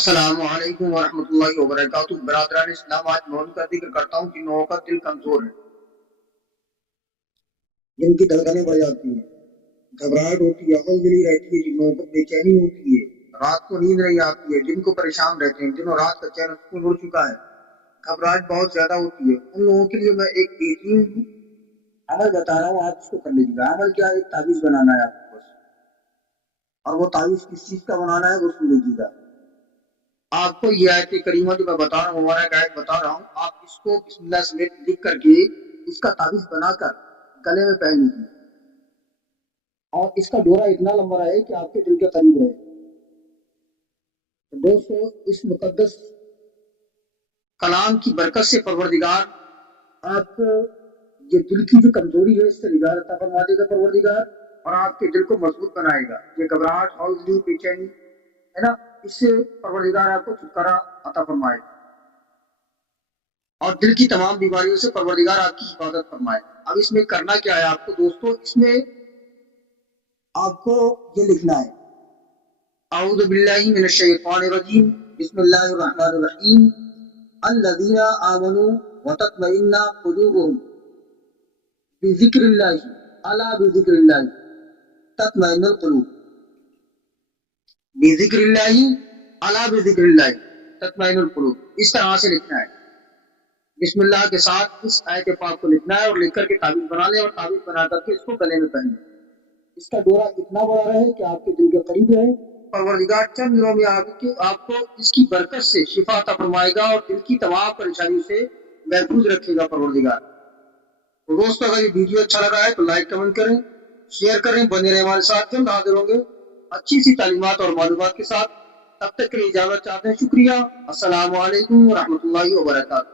السلام علیکم ورحمۃ اللہ وبرکاتہ۔ برادران اسلام، آج موضوع کا ذکر کرتا ہوں کہ لوگوں کا دل کمزور ہے، جن کی دھڑکنیں بڑھ جاتی ہیں، گھبراہٹ ہوتی ہے، عقل دلی رہتی ہے، جن لوگوں کو بے چینی ہوتی ہے، رات کو نیند نہیں آتی ہے، جن کو پریشان رہتے ہیں، دنوں رات کا چین سکون اڑ چکا ہے، گھبراہٹ بہت زیادہ ہوتی ہے، ان لوگوں کے لیے میں ایک بہترین عمل بتا رہا ہوں، آپ اس کو کر لیجیے گا۔ عمل کیا ہے؟ ایک تعویذ بنانا ہے آپ کو بس، اور وہ تعویذ کس چیز کا بنانا ہے وہ سن لیجیے گا۔ آپ کو یہ آیت کریمہ جو میں بتا رہا ہوں، ہمارا ایک آیت بتا رہا ہوں، آپ اس کو بسم اللہ سے لکھ کر کے اس کا تعویذ بنا کر گلے میں پہن لیجیے، اور اس کا ڈورا اتنا لمبا رہے کہ آپ کے دل کے قریب رہے۔ دوستو، اس مقدس کلام کی برکت سے پروردگار آپ کو یہ دل کی جو کمزوری ہے اس سے نجات عطا فرما دے گا پروردگار، اور آپ کے دل کو مضبوط بنائے گا۔ یہ گھبراہٹ، ہولدلی، بے چینی ہے نا، اس سے پروردگار آپ کو چھٹکارا عطا فرمائے گا، اور دل کی تمام بیماریوں سے پروردگار آپ کی حفاظت فرمائے گا۔ اب اس میں کرنا کیا ہے آپ کو دوستو؟ اس میں آپ کو یہ لکھنا ہے: اعوذ باللہ من الشیطان الرجیم، بسم اللہ الرحمن الرحیم، الذین آمنوا وتطمئن قلوبهم بذکر اللہ، الا بذکر اللہ تطمئن القلوب، بذکر اللہ، الا بذکر اللہ تطمئن القلوب۔ اس طرح سے لکھنا ہے، بسم اللہ کے ساتھ اس آیت پاک کو لکھنا ہے، اور لکھ کر کے تعویذ بنا لیں، اور تعویذ بنا کر کے اس کو گلے میں پہن لیں۔ اس کا ڈورا اتنا بڑا رہے کہ آپ کے دل کے قریب رہے۔ پروردگار چند دنوں میں آپ کو اس کی برکت سے شفا عطا فرمائے گا، اور دل کی تمام پریشانیوں سے محفوظ رکھے گا پروردگار۔ تو دوستو، اگر یہ ویڈیو اچھا لگا ہے تو لائک کمنٹ کریں، شیئر کریں، بنے رہے ہمارے ساتھ، جلد حاضر ہوں گے اچھی سی تعلیمات اور معلومات کے ساتھ۔ تب تک کے لیے اجازت چاہتے ہیں، شکریہ، السلام علیکم ورحمۃ اللہ وبرکاتہ۔